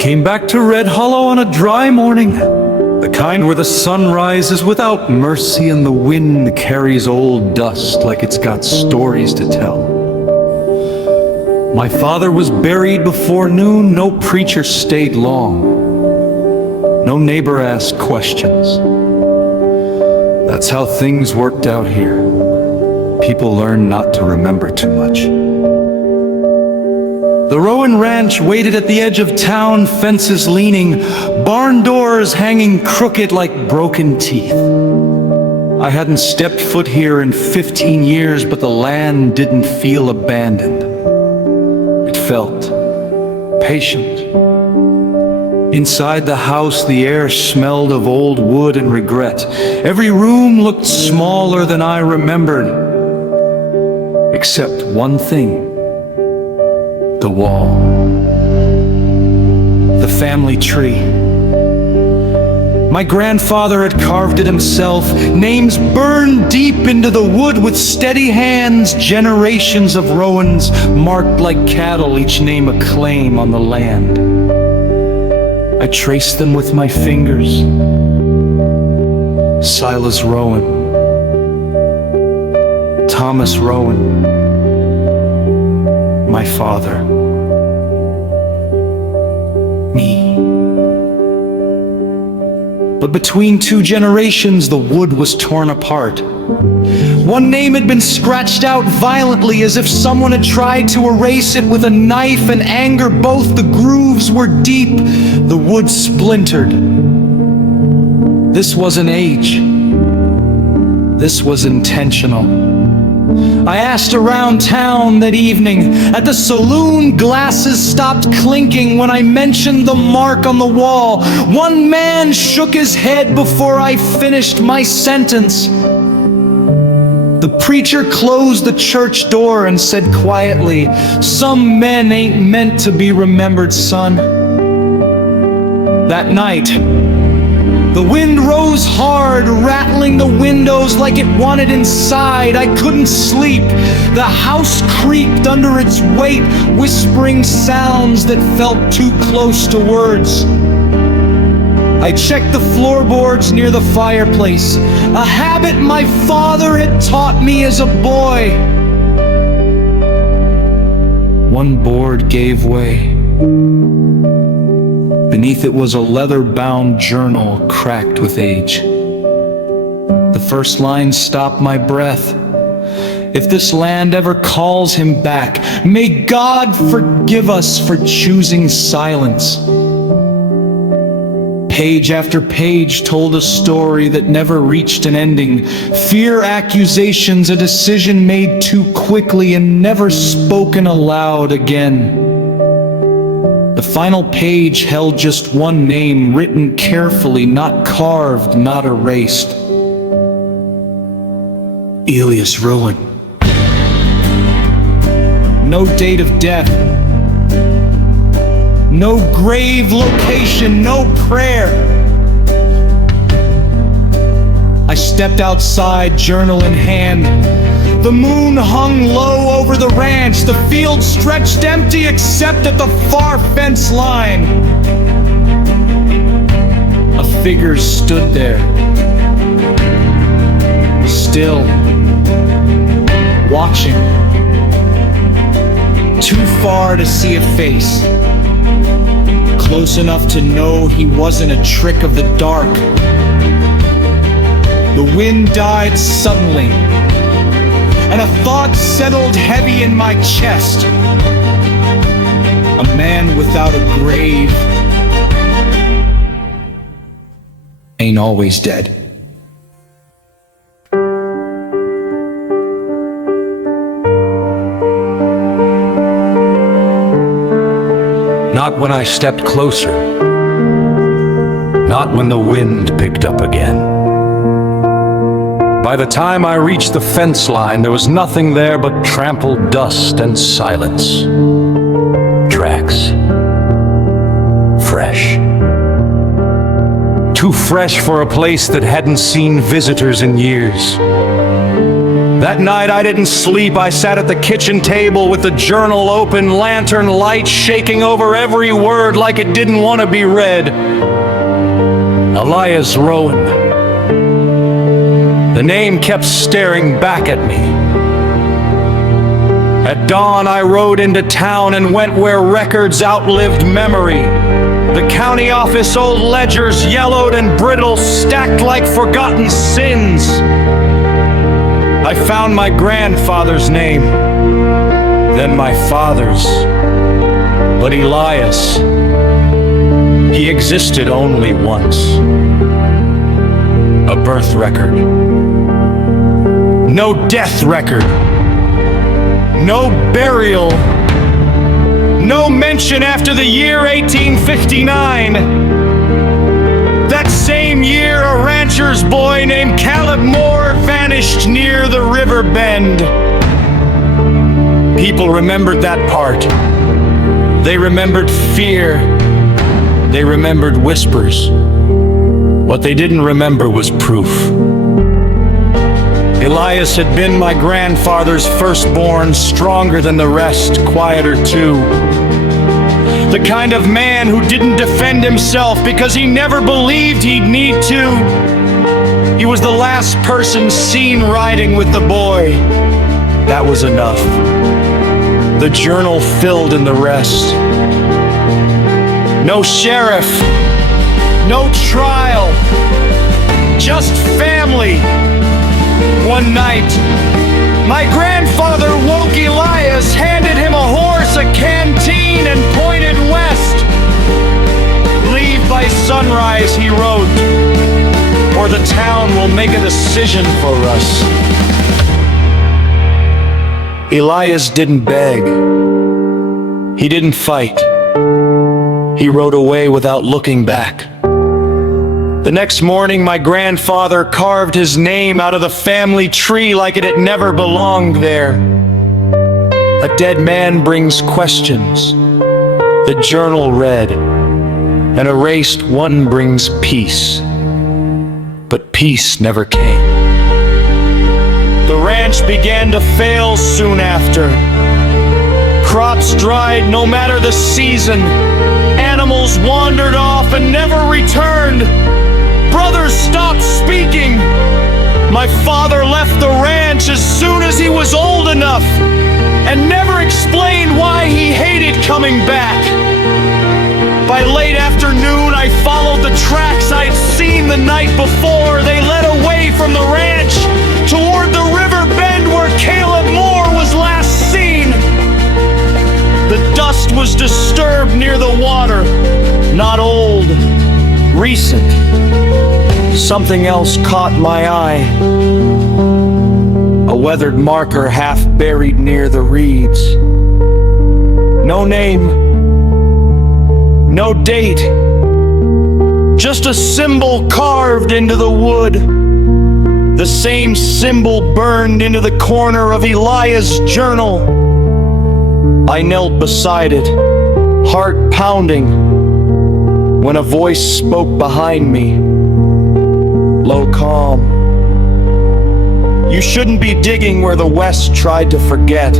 came back to Red Hollow on a dry morning, the kind where the sun rises without mercy and the wind carries old dust like it's got stories to tell. My father was buried before noon, no preacher stayed long, no neighbor asked questions. That's how things worked out here. People learn not to remember too much. The Rowan Ranch waited at the edge of town, fences leaning, barn doors hanging crooked like broken teeth. I hadn't stepped foot here in 15 years, but the land didn't feel abandoned. It felt patient. Inside the house, the air smelled of old wood and regret. Every room looked smaller than I remembered, except one thing. The wall. The family tree. My grandfather had carved it himself, names burned deep into the wood with steady hands, generations of Rowans marked like cattle, each name a claim on the land. I traced them with my fingers. Silas Rowan, Thomas Rowan, my father, me. But between two generations, the wood was torn apart. One name had been scratched out violently, as if someone had tried to erase it with a knife and anger. Both the grooves were deep, the wood splintered. This wasn't age. This was intentional. I asked around town that evening. At the saloon, glasses stopped clinking when I mentioned the mark on the wall. One man shook his head before I finished my sentence. The preacher closed the church door and said quietly, "Some men ain't meant to be remembered, son." That night, the wind rose hard, rattling the windows like it wanted inside. I couldn't sleep. The house creaked under its weight, whispering sounds that felt too close to words. I checked the floorboards near the fireplace, a habit my father had taught me as a boy. One board gave way. Beneath it was a leather-bound journal cracked with age. The first line stopped my breath. If this land ever calls him back, may God forgive us for choosing silence. Page after page told a story that never reached an ending. Fear, accusations, a decision made too quickly and never spoken aloud again. The final page held just one name, written carefully, not carved, not erased. Elias Rowan. No date of death. No grave location, no prayer. I stepped outside, journal in hand. The moon hung low over the ranch. The field stretched empty except at the far fence line. A figure stood there, still, watching. Too far to see a face, close enough to know he wasn't a trick of the dark. The wind died suddenly, and a thought settled heavy in my chest. A man without a grave ain't always dead. Not when I stepped closer. Not when the wind picked up again. By the time I reached the fence line, there was nothing there but trampled dust and silence. Tracks. Fresh. Too fresh for a place that hadn't seen visitors in years. That night I didn't sleep. I sat at the kitchen table with the journal open, lantern light shaking over every word like it didn't want to be read. Elias Rowan. The name kept staring back at me. At dawn I rode into town and went where records outlived memory. The county office old ledgers, yellowed and brittle, stacked like forgotten sins. I found my grandfather's name, then my father's. But Elias, he existed only once. A birth record. No death record. No burial. No mention after the year 1859. That same year, a rancher's boy named Caleb Moore vanished near the river bend. People remembered that part. They remembered fear. They remembered whispers. What they didn't remember was proof. Elias had been my grandfather's firstborn, stronger than the rest, quieter too. The kind of man who didn't defend himself because he never believed he'd need to. He was the last person seen riding with the boy. That was enough. The journal filled in the rest. No sheriff, no trial, just family. One night, my grandfather woke Elias, handed him a horse, a canteen, and pointed west. Leave by sunrise, he wrote, or the town will make a decision for us. Elias didn't beg. He didn't fight. He rode away without looking back. The next morning, my grandfather carved his name out of the family tree like it had never belonged there. A dead man brings questions. The journal read. An erased one brings peace. But peace never came. The ranch began to fail soon after. Crops dried no matter the season. Animals wandered off and never returned. Brothers stopped speaking. My father left the ranch as soon as he was old enough and never explained why he hated coming back. By late afternoon, I followed the tracks I'd seen the night before. They led away from the ranch toward the river bend where Caleb Moore was last seen. The dust was disturbed near the water, not old, recent. Something else caught my eye. A weathered marker half buried near the reeds. No name, no date, just a symbol carved into the wood. The same symbol burned into the corner of Elias' journal. I knelt beside it, heart pounding, when a voice spoke behind me. Low calm. You shouldn't be digging where the West tried to forget.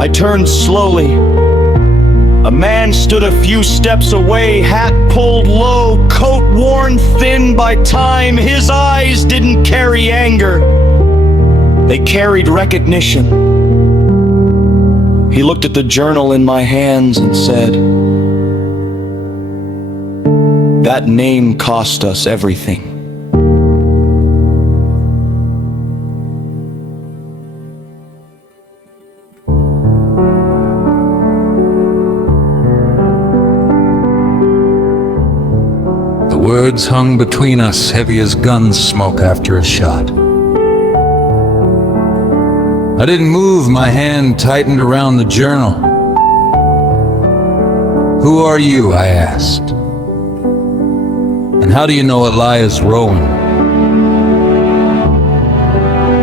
I turned slowly. A man stood a few steps away, hat pulled low, coat worn thin by time. His eyes didn't carry anger. They carried recognition. He looked at the journal in my hands and said, "That name cost us everything." The words hung between us, heavy as gun smoke after a shot. I didn't move, my hand tightened around the journal. "Who are you?" I asked. "And how do you know Elias Rowan?"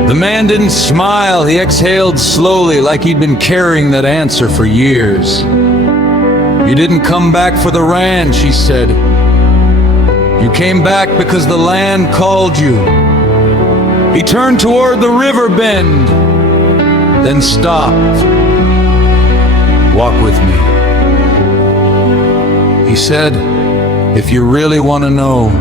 The man didn't smile. He exhaled slowly, like he'd been carrying that answer for years. "You didn't come back for the ranch," he said. "You came back because the land called you. He turned toward the river bend, then stopped. "Walk with me," he said, "if you really want to know."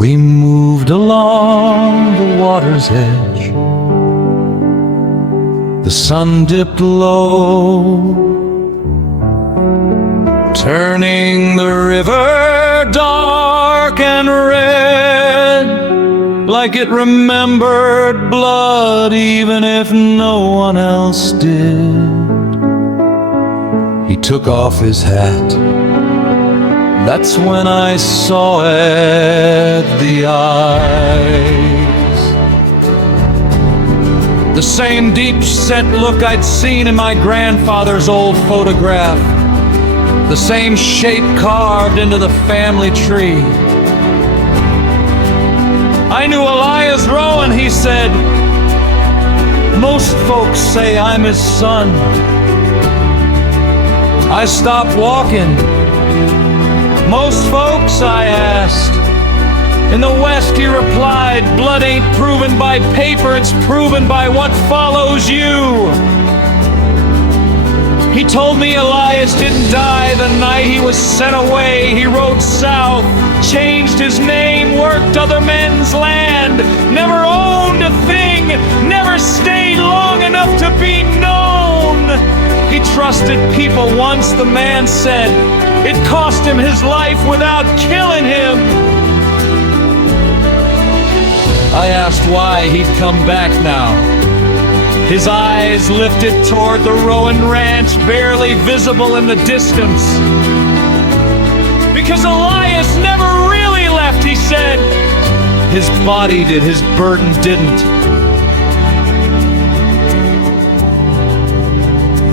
We moved along the water's edge. The sun dipped low, turning the river dark and red, like it remembered blood even if no one else did. He took off his hat. That's when I saw it, the eyes. The same deep-set look I'd seen in my grandfather's old photograph. The same shape carved into the family tree. "I knew Elias Rowan," he said. "Most folks say I'm his son." I stopped walking. "Most folks?" I asked. "In the West," he replied, "blood ain't proven by paper, it's proven by what follows you." He told me Elias didn't die the night he was sent away. He rode south, changed his name, worked other men's land, never owned a thing, never stayed long enough to be known. He trusted people once, the man said. It cost him his life without killing him. I asked why he'd come back now. His eyes lifted toward the Rowan Ranch, barely visible in the distance. "Because Elias never really left," he said. "His body did, his burden didn't."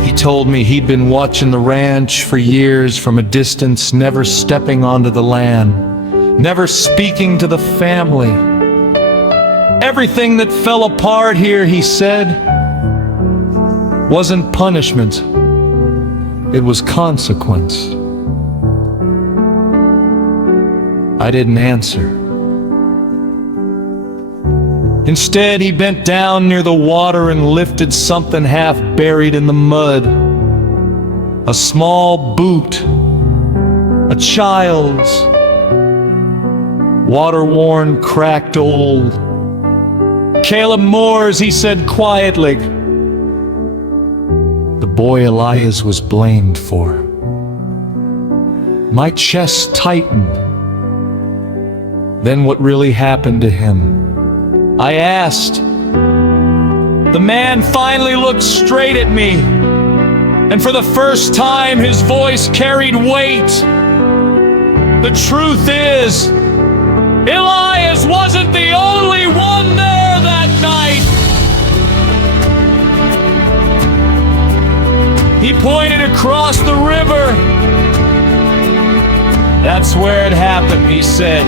He told me he'd been watching the ranch for years from a distance, never stepping onto the land, never speaking to the family. Everything that fell apart here, he said, wasn't punishment, it was consequence. I didn't answer. Instead, he bent down near the water and lifted something half buried in the mud. A small boot, a child's, water-worn, cracked old. "Caleb Moore's," he said quietly. The boy Elias was blamed for. My chest tightened. Then what really happened to him? I asked. The man finally looked straight at me, and for the first time his voice carried weight. "The truth is, Elias wasn't the only one there that night." He pointed across the river. "That's where it happened," he said.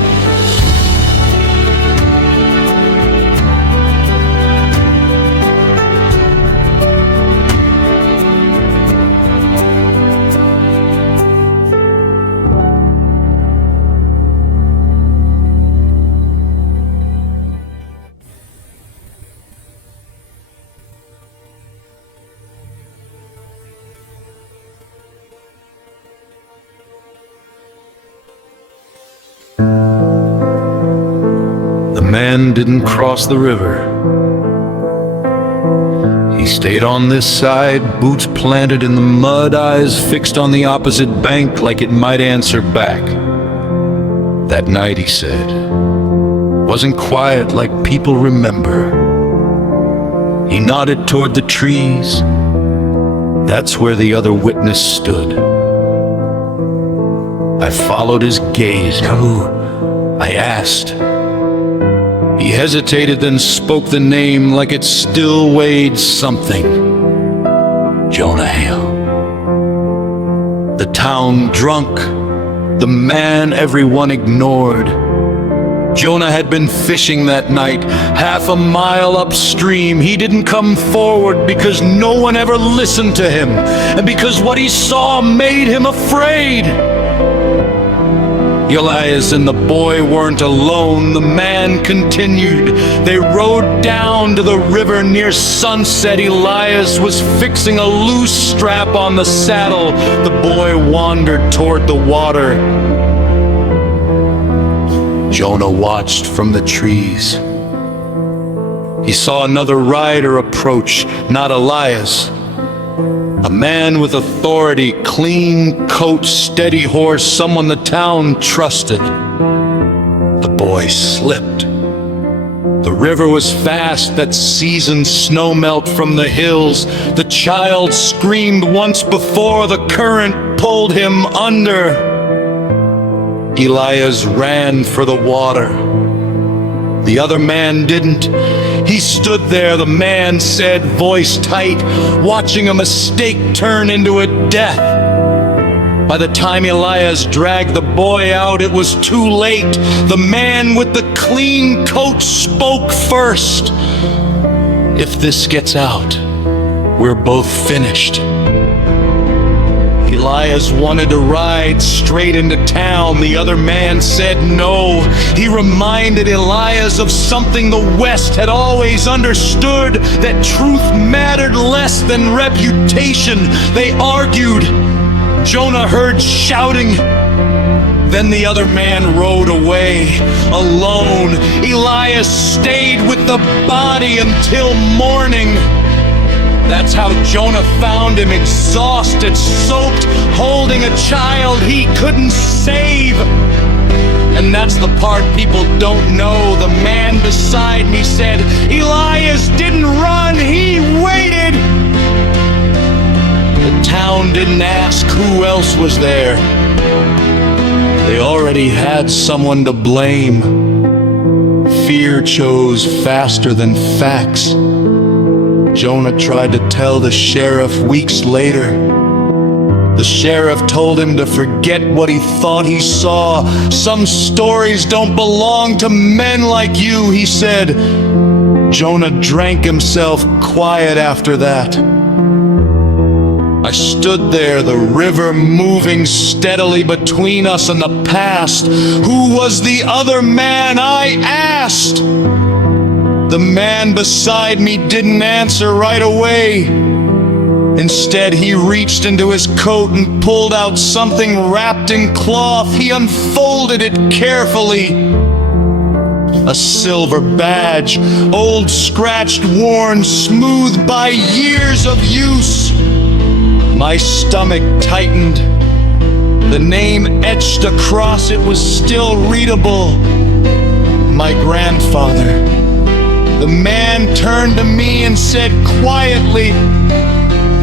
The man didn't cross the river. He stayed on this side, boots planted in the mud, eyes fixed on the opposite bank like it might answer back. That night, he said, wasn't quiet like people remember. He nodded toward the trees. That's where the other witness stood. I followed his gaze. "Who?" I asked. He hesitated, then spoke the name like it still weighed something. Jonah Hale. The town drunk, the man everyone ignored. Jonah had been fishing that night, half a mile upstream. He didn't come forward because no one ever listened to him, and because what he saw made him afraid. Elias and the boy weren't alone. The man continued. They rode down to the river near sunset. Elias was fixing a loose strap on the saddle. The boy wandered toward the water. Jonah watched from the trees. He saw another rider approach, not Elias. A man with authority, clean coat, steady horse, someone the town trusted. The boy slipped. The river was fast, that seasoned snowmelt from the hills. The child screamed once before, the current pulled him under. Elias ran for the water. The other man didn't. He stood there, the man said, voice tight, watching a mistake turn into a death. By the time Elias dragged the boy out, it was too late. The man with the clean coat spoke first. If this gets out, we're both finished. Elias wanted to ride straight into town. The other man said no. He reminded Elias of something the West had always understood, that truth mattered less than reputation. They argued. Jonah heard shouting. Then the other man rode away, alone. Elias stayed with the body until morning. That's how Jonah found him, exhausted, soaked, holding a child he couldn't save. And that's the part people don't know. The man beside me said, Elias didn't run, he waited. The town didn't ask who else was there. They already had someone to blame. Fear chose faster than facts. Jonah tried to tell the sheriff weeks later. The sheriff told him to forget what he thought he saw. Some stories don't belong to men like you, he said. Jonah drank himself quiet after that. I stood there, the river moving steadily between us and the past. Who was the other man, I asked? The man beside me didn't answer right away. Instead, he reached into his coat and pulled out something wrapped in cloth. He unfolded it carefully. A silver badge, old, scratched, worn, smoothed by years of use. My stomach tightened. The name etched across it was still readable. My grandfather. The man turned to me and said quietly,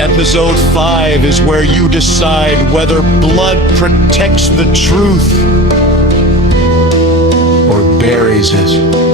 Episode 5 is where you decide whether blood protects the truth or buries it.